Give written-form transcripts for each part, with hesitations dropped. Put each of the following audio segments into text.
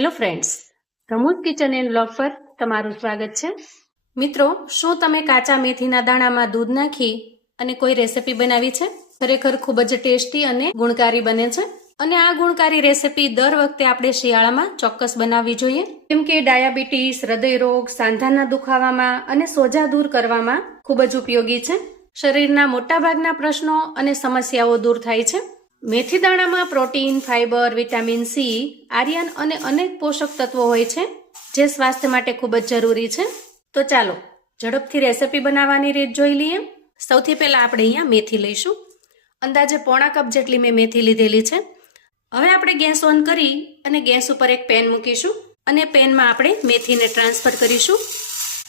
Hello friends, રમૂજ kitchen and blog પર તમારું સ્વાગત છે. મિત્રો, શું તમે કાચા મેથીના દાણામાં દૂધ નાખી અને કોઈ રેસીપી બનાવી છે? ખરેખર ખૂબ જ ટેસ્ટી અને ગુણકારી બને છે. અને આ ગુણકારી રેસીપી દર વખતે આપણે શિયાળામાં ચોક્કસ બનાવવી જોઈએ, કેમ કે ડાયાબિટીસ, હૃદયરોગ, સાંધાના દુખાવામાં અને સોજા દૂર કરવામાં ખૂબ જ ઉપયોગી છે. શરીરના મોટાભાગના પ્રશ્નો અને સમસ્યાઓ દૂર થાય છે. મેથી દાણામાં protein, fibre, vitamin C, iron અને અનેક પોષક તત્વો હોય છે, જે સ્વાસ્થ્ય માટે ખૂબ જ જરૂરી છે. તો ચાલો ઝડપથી રેસીપી બનાવવાની રીત જોઈ લઈએ. સૌથી પહેલા આપણે અહીંયા મેથી લઈશું. અંદાજે પોણા કપ જેટલી મેં મેથી લીધેલી છે. હવે આપણે ગેસ ઓન કરી અને ગેસ ઉપર એક પેન મૂકીશું અને પેનમાં આપણે મેથીને ટ્રાન્સફર કરીશું.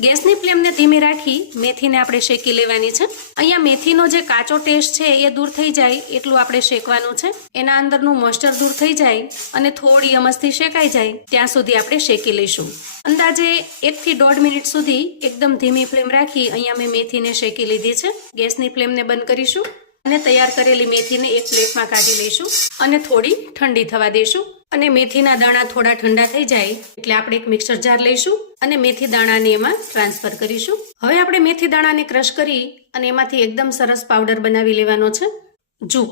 ગેસની ફ્લેમને ધીમી રાખી મેથીને આપણે શેકી લેવાની છે. અહીંયા મેથીનો જે કાચો ટેસ્ટ છે એ દૂર થઈ જાય એટલું આપણે શેકવાનું છે. એના અંદરનું મોઇસ્ચર દૂર થઈ જાય અને થોડી અમસ્તી શેકાઈ જાય ત્યાં સુધી આપણે શેકી લઈશું. અંદાજે 1 થી 1.5 મિનિટ સુધી એકદમ ધીમી ફ્લેમ રાખી અહીંયા મેં મેથીને શેકી લીધી છે. ગેસની ફ્લેમને બંધ કરીશું અને તૈયાર કરેલી મેથીને એક પ્લેટમાં કાઢી લઈશું અને થોડી ઠંડી થવા દઈશું. અને મેથીના દાણા થોડા ઠંડા થઈ જાય એટલે આપણે એક મિક્સર જાર લઈશું અને મેથી દાણાને એમાં ટ્રાન્સફર કરીશું. હવે આપણે મેથી દાણાને ક્રશ કરી અને એમાંથી એકદમ સરસ પાવડર બનાવી લેવાનો છે. જુઓ,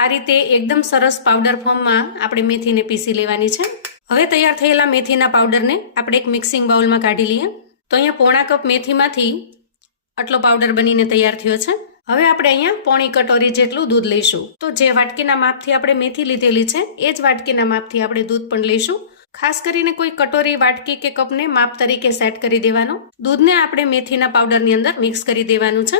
આ રીતે એકદમ સરસ પાવડર ફોર્મમાં આપણે મેથીને પીસી લેવાની છે. હવે તૈયાર થયેલા મેથીના પાવડરને આપણે એક મિક્સિંગ બાઉલમાં કાઢી લઈએ. તો અહીંયા પોણા કપ મેથીમાંથી આટલો પાવડર બનીને તૈયાર થયો છે. હવે આપણે અહીંયા પોણી કટોરી જેટલું દૂધ લઈશું. તો જે વાટકીના માપથી આપણે મેથી લીધેલી છે એ જ વાટકીના માપથી આપણે દૂધ પણ લઈશું. ખાસ કરીને કોઈ કટોરી, વાટકી કે કપને માપ તરીકે સેટ કરી દેવાનો. દૂધને આપણે મેથીના પાવડરની અંદર મિક્સ કરી દેવાનું છે.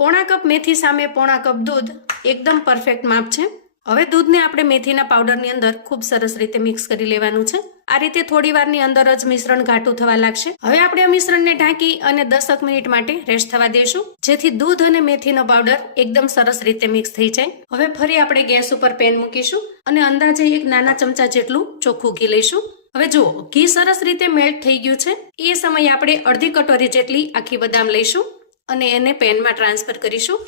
પોણા કપ મેથી સામે પોણા કપ દૂધ એકદમ પરફેક્ટ માપ છે. હવે દૂધને આપણે મેથીના પાવડરની અંદર ખૂબ સરસ રીતે મિક્સ કરી લેવાનું છે. આ રીતે થોડી વારની અંદર જ મિશ્રણ ઘાટું થવા લાગશે. હવે આપણે આ મિશ્રણને ઢાંકી અને 10 મિનિટ માટે રેસ્ટ થવા દેશું, જેથી દૂધ અને મેથીનો પાવડર એકદમ સરસ રીતે મિક્સ થઈ જાય. હવે ફરી આપણે ગેસ ઉપર પેન મૂકીશું અને અંદાજે એક નાના ચમચા જેટલું ચોખ્ખું ઘી લઈશું. હવે જુઓ, ઘી સરસ રીતે મેલ્ટ થઈ ગયું છે. એ સમયે આપણે અડધી કટોરી જેટલી આખી બદામ લઈશું અને એને પેનમાં ટ્રાન્સફર કરીશું.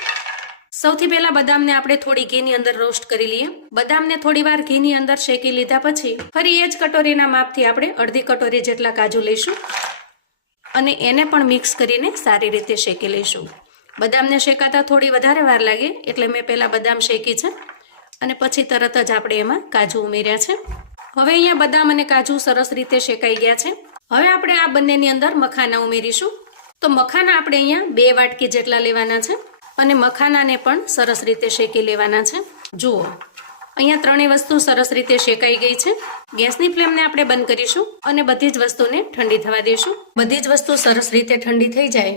સૌથી પહેલા બદામને આપણે થોડી ઘીની અંદર રોસ્ટ કરી લઈએ. બદામને થોડી વાર ઘીની અંદર શેકી લીધા પછી ફરી એ જ કટોરીના માપથી આપણે અડધી કટોરી જેટલા કાજુ લઈશું અને એને પણ મિક્સ કરીને સારી રીતે શેકી લઈશું. બદામને શેકાતા થોડી વધારે વાર લાગે એટલે મેં પહેલા બદામ શેકી છે અને પછી તરત જ આપણે એમાં કાજુ ઉમેર્યા છે. હવે અહીંયા બદામ અને કાજુ સરસ રીતે શેકાઈ ગયા છે. હવે આપણે આ બંનેની અંદર મખાના ઉમેરીશું. તો મખાના આપણે અહીંયા 2 વાટકી જેટલા લેવાના છે અને મખાનાને પણ સરસ રીતે શેકી લેવાના છે. જુઓ, અહીંયા ત્રણેય વસ્તુ સરસ રીતે શેકાઈ ગઈ છે. ગેસની ફ્લેમને આપણે બંધ કરીશું અને બધી જ વસ્તુને ઠંડી થવા દઈશું. બધી જ વસ્તુ સરસ રીતે ઠંડી થઈ જાય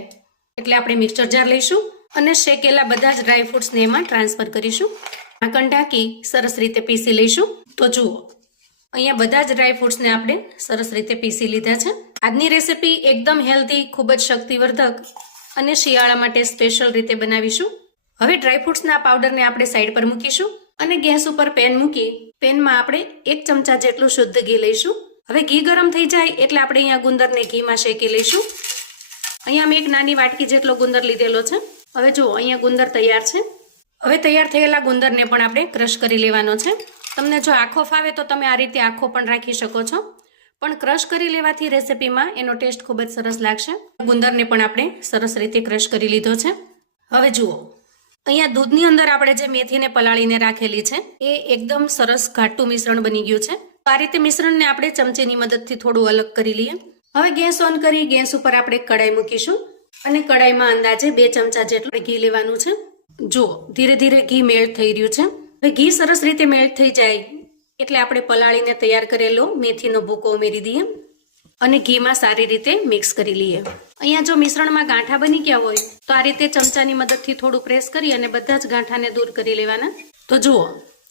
એટલે આપણે મિક્સર જાર લઈશું અને શેકેલા બધા જ ડ્રાયફ્રૂટ્સને એમાં ટ્રાન્સફર કરીશું. ઢાંકણ ઢાંકી સરસ રીતે પીસી લઈશું. તો જુઓ, અહીંયા બધા જ ડ્રાયફ્રૂટ્સને આપણે સરસ રીતે પીસી લીધા છે. આજની રેસીપી એકદમ હેલ્ધી, ખૂબ જ શક્તિવર્ધક અને શિયાળા માટે સ્પેશિયલ રીતે બનાવીશું. હવે ડ્રાયફ્રૂટ્સના પાવડરને આપણે સાઈડ પર મૂકીશું અને ગેસ ઉપર પેન મૂકી પેનમાં આપણે 1 ચમચા જેટલું શુદ્ધ ઘી લઈશું. હવે ઘી ગરમ થઈ જાય એટલે આપણે અહીંયા ગુંદરને ઘીમાં શેકી લઈશું. અહીંયા મેં એક નાની વાટકી જેટલો ગુંદર લીધેલો છે. હવે જુઓ, અહીંયા ગુંદર તૈયાર છે. હવે તૈયાર થયેલા ગુંદરને પણ આપણે ક્રશ કરી લેવાનો છે. તમને જો આખો ફાવે તો તમે આ રીતે આખો પણ રાખી શકો છો, પણ ક્રશ કરી લેવાથી રેસીપીમાં એનો ટેસ્ટ ખૂબ જ સરસ લાગશે. ગુંદરને પણ આપણે સરસ રીતે ક્રશ કરી લીધો છે. હવે જુઓ, અહીંયા દૂધની અંદર આપણે જે મેથીને પલાળીને રાખેલી છે એ એકદમ સરસ ઘાટું મિશ્રણ બની ગયું છે. આ રીતે મિશ્રણને આપણે ચમચીની મદદથી થોડું અલગ કરી લઈએ. હવે ગેસ ઓન કરી ગેસ ઉપર આપણે કડાઈ મૂકીશું અને કડાઈમાં અંદાજે 2 ચમચા જેટલું ઘી લેવાનું છે. જુઓ, ધીરે ધીરે ઘી મેલ્ટ થઈ રહ્યું છે. હવે ઘી સરસ રીતે મેલ્ટ થઈ જાય એટલે આપણે પલાળીને તૈયાર કરેલો મેથીનો ભૂકો ઉમેરી દઈએ અને ઘીમાં સારી રીતે મિક્સ કરી લઈએ. અહીંયા જો મિશ્રણમાં ગાંઠા બની ગયા હોય તો આ રીતે ચમચાની મદદથી થોડું પ્રેસ કરી અને બધા જ ગાંઠાને દૂર કરી લેવાના. તો જુઓ,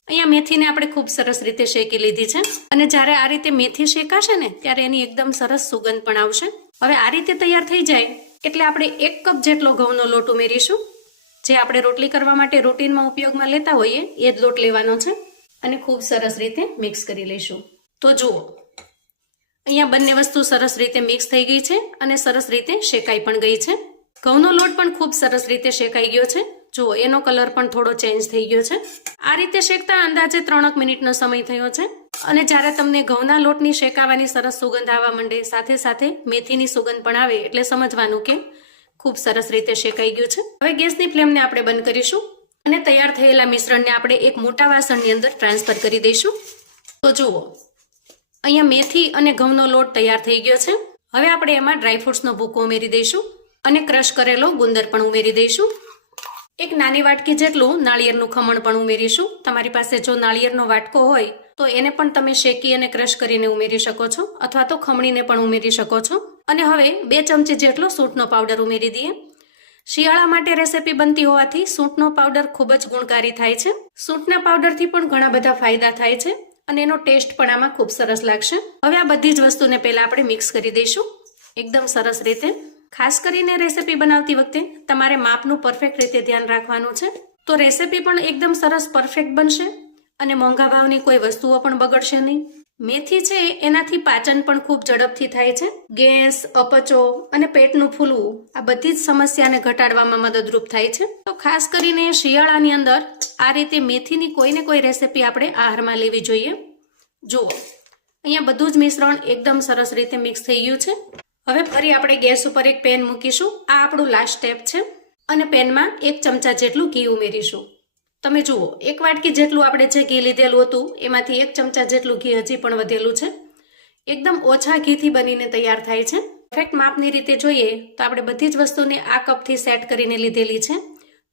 અહીંયા મેથીને આપણે ખૂબ સરસ રીતે શેકી લીધી છે અને જ્યારે આ રીતે મેથી શેકાશે ને ત્યારે એની એકદમ સરસ સુગંધ પણ આવશે. હવે આ રીતે તૈયાર થઈ જાય એટલે આપણે 1 કપ જેટલો ઘઉંનો લોટ ઉમેરીશું. જે આપણે રોટલી કરવા માટે રૂટીનમાં ઉપયોગમાં લેતા હોઈએ એ જ લોટ લેવાનો છે અને ખૂબ સરસ રીતે મિક્સ કરી લઈશું. તો જુઓ, અહીંયા બંને વસ્તુ સરસ રીતે મિક્સ થઈ ગઈ છે અને સરસ રીતે શેકાઈ પણ ગઈ છે. ઘઉંનો લોટ પણ ખૂબ સરસ રીતે શેકાઈ ગયો છે. જુઓ, એનો કલર પણ થોડો ચેન્જ થઈ ગયો છે. આ રીતે શેકતા અંદાજે 3 મિનિટનો સમય થયો છે. અને જ્યારે તમને ઘઉંના લોટની શેકાવાની સરસ સુગંધ આવવા માંડે, સાથે સાથે મેથીની સુગંધ પણ આવે, એટલે સમજવાનું કે ખૂબ સરસ રીતે શેકાઈ ગયું છે. હવે ગેસની ફ્લેમને આપણે બંધ કરીશું અને તૈયાર થયેલા મિશ્રણને આપણે એક મોટા વાસણની અંદર ટ્રાન્સફર કરી દઈશું. તો જુઓ, અહીંયા મેથી અને ઘઉંનો લોટ તૈયાર થઈ ગયો છે. હવે આપણે એમાં ડ્રાયફ્રૂટ્સનો ભૂકો ઉમેરી દઈશું અને ક્રશ કરેલો ગુંદર પણ ઉમેરી દઈશું. એક નાની વાટકી જેટલું નાળિયેરનું ખમણ પણ ઉમેરીશું. તમારી પાસે જો નાળિયેરનો વાટકો હોય તો એને પણ તમે શેકી અને ક્રશ કરીને ઉમેરી શકો છો, અથવા તો ખમણીને પણ ઉમેરી શકો છો. અને હવે 2 ચમચી જેટલો સૂંઠનો પાવડર ઉમેરી દઈએ. શિયાળા માટે રેસીપી બનતી હોવાથી સૂંઠનો પાવડર ખૂબ જ ગુણકારી થાય છે. સૂંઠના પાવડરથી પણ ઘણા બધા ફાયદા થાય છે અને એનો ટેસ્ટ પણ આમાં ખૂબ સરસ લાગશે. હવે આ બધી જ વસ્તુને પહેલા આપણે મિક્સ કરી દઈશું એકદમ સરસ રીતે. ખાસ કરીને રેસીપી બનાવતી વખતે તમારે માપનું પરફેક્ટ રીતે ધ્યાન રાખવાનું છે, તો રેસીપી પણ એકદમ સરસ પરફેક્ટ બનશે અને મોંઘા ભાવની કોઈ વસ્તુઓ પણ બગડશે નહીં. મેથી છે એનાથી પાચન પણ ખૂબ ઝડપથી થાય છે. ગેસ, અપચો અને પેટનું ફૂલવું આ બધી જ સમસ્યાને ઘટાડવામાં મદદરૂપ થાય છે. તો ખાસ કરીને શિયાળાની અંદર આ રીતે મેથીની કોઈને કોઈ રેસીપી આપણે આહારમાં લેવી જોઈએ. જુઓ, અહીંયા બધું જ મિશ્રણ એકદમ સરસ રીતે મિક્સ થઈ ગયું છે. હવે ફરી આપણે ગેસ ઉપર એક પેન મૂકીશું. આ આપણું લાસ્ટ સ્ટેપ છે અને પેનમાં 1 ચમચા જેટલું ઘી ઉમેરીશું. તમે જુઓ, 1 વાટકી જેટલું આપણે જે ઘી લીધેલું હતું એમાંથી 1 ચમચા જેટલું ઘી હજી પણ વધેલું છે. એકદમ ઓછા ઘીથી બનીને તૈયાર થાય છે. પરફેક્ટ માપની રીતે જોઈએ તો આપણે બધી જ વસ્તુને આ કપથી સેટ કરીને લીધેલી છે.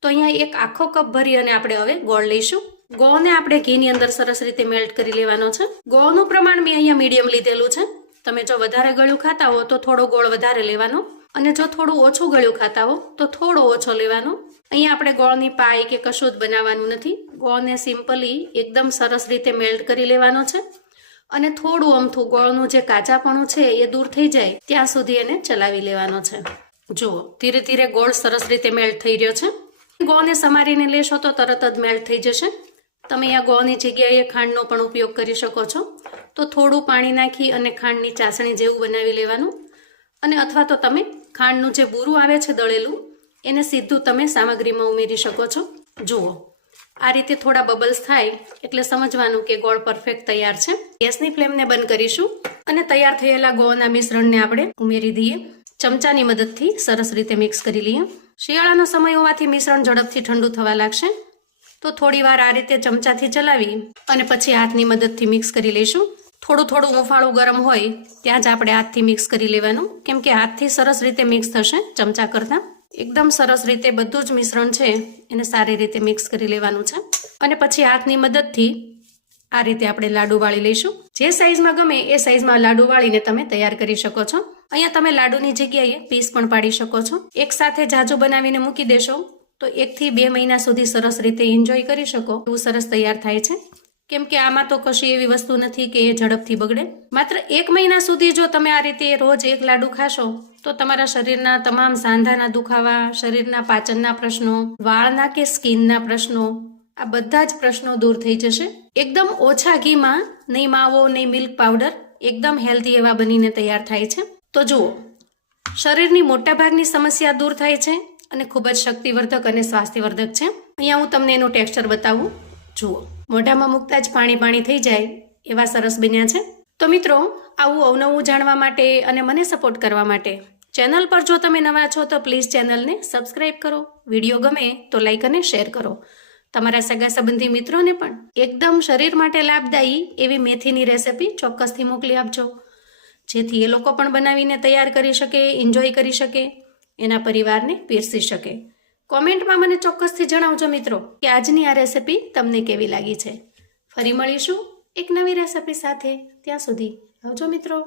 તો અહીંયા એક આખો કપ ભરી અને આપણે હવે ગોળ લઈશું. ગોળને આપણે ઘીની અંદર સરસ રીતે મેલ્ટ કરી લેવાનો છે. ગોળનું પ્રમાણ મેં અહીંયા મીડિયમ લીધેલું છે. તમે જો વધારે ગળ્યું ખાતા હો તો થોડો ગોળ વધારે લેવાનો, અને જો થોડું ઓછું ગળ્યું ખાતા હો તો થોડો ઓછો લેવાનો. અહીંયા આપણે ગોળની પાય કે કશું જ બનાવવાનું નથી. ગોળને સિમ્પલી એકદમ સરસ રીતે મેલ્ટ કરી લેવાનો છે અને થોડું અમથું ગોળનું જે કાચાપણું છે એ દૂર થઈ જાય ત્યાં સુધી એને ચલાવી લેવાનો છે. જુઓ, ધીરે ધીરે ગોળ સરસ રીતે મેલ્ટ થઈ રહ્યો છે. ગોળને સમારીને લેશો તો તરત જ મેલ્ટ થઈ જશે. તમે આ ગોળની જગ્યાએ ખાંડનો પણ ઉપયોગ કરી શકો છો. તો થોડું પાણી નાખી અને ખાંડની ચાસણી જેવું બનાવી લેવાનું, અને અથવા તો તમે ખાંડનું જે બૂરું આવે છે દળેલું એને સીધું તમે સામગ્રીમાં ઉમેરી શકો છો. જુઓ, આ રીતે થોડા બબલ્સ થાય એટલે સમજવાનું કે ગોળ પરફેક્ટ તૈયાર છે. ગેસની ફ્લેમને બંધ કરીશું અને તૈયાર થયેલા ગોળના મિશ્રણને આપણે ઉમેરી દઈએ. ચમચાની મદદથી સરસ રીતે મિક્સ કરી લઈએ. શિયાળાનો સમય હોવાથી મિશ્રણ ઝડપથી ઠંડુ થવા લાગશે, તો થોડી વાર આ રીતે ચમચાથી ચલાવી અને પછી હાથની મદદથી મિક્સ કરી લઈશું. થોડું થોડું હુંફાળું ગરમ હોય ત્યાં જ આપણે હાથથી મિક્સ કરી લેવાનું, કેમ કે હાથથી સરસ રીતે મિક્સ થશે ચમચા કરતાં. એકદમ સરસ રીતે બધું જ મિશ્રણ છે એને સારી રીતે મિક્સ કરી લેવાનું છે અને પછી હાથની મદદથી આ રીતે આપણે લાડુ વાળી લઈશું. જે સાઈઝમાં ગમે એ સાઈઝમાં લાડુ વાળીને તમે તૈયાર કરી શકો છો. અહીંયા તમે લાડુની જગ્યાએ પીસ પણ પાડી શકો છો. એક સાથે જાજુ બનાવીને મૂકી દેશો તો 1 થી 2 મહિના સુધી સરસ રીતે એન્જોય કરી શકો એવું સરસ તૈયાર થાય છે. કેમ કે આમાં તો કશી એવી વસ્તુ નથી કે એ ઝડપથી બગડે. માત્ર 1 મહિના સુધી જો તમે આ રીતે રોજ 1 લાડુ ખાશો તો તમારા શરીરના તમામ સાંધાના દુખાવા, શરીરના પાચનના પ્રશ્નો, વાળના કે સ્કિનના પ્રશ્નો, આ બધા જ પ્રશ્નો દૂર થઈ જશે. એકદમ ઓછા ઘીમાં, નહીં માવો નહીં મિલ્ક પાવડર, એકદમ હેલ્ધી એવા બનીને તૈયાર થાય છે. તો જુઓ, શરીરની મોટાભાગની સમસ્યા દૂર થાય છે અને ખૂબ જ શક્તિવર્ધક અને સ્વાસ્થ્યવર્ધક છે. અહીંયા હું તમને એનું ટેક્સચર બતાવું. જુઓ, મોઢામાં મૂકતા જ પાણી થઈ જાય એવા સરસ બન્યા છે. તો મિત્રો, આવું અવનવું જાણવા માટે અને મને સપોર્ટ કરવા માટે ચેનલ પર જો તમે નવા છો તો પ્લીઝ ચેનલને સબસ્ક્રાઇબ કરો. વિડીયો ગમે તો લાઈક અને શેર કરો. તમારા સગા સંબંધી મિત્રોને પણ એકદમ શરીર માટે લાભદાયી એવી મેથીની રેસીપી ચોક્કસથી મોકલી આપજો, જેથી એ લોકો પણ બનાવીને તૈયાર કરી શકે, એન્જોય કરી શકે, એના પરિવારને પીરસી શકે. કોમેન્ટમાં મને ચોક્કસથી જણાવજો મિત્રો કે આજની આ રેસીપી તમને કેવી લાગી છે. ફરી મળીશું એક નવી રેસીપી સાથે. ત્યાં સુધી આવજો મિત્રો.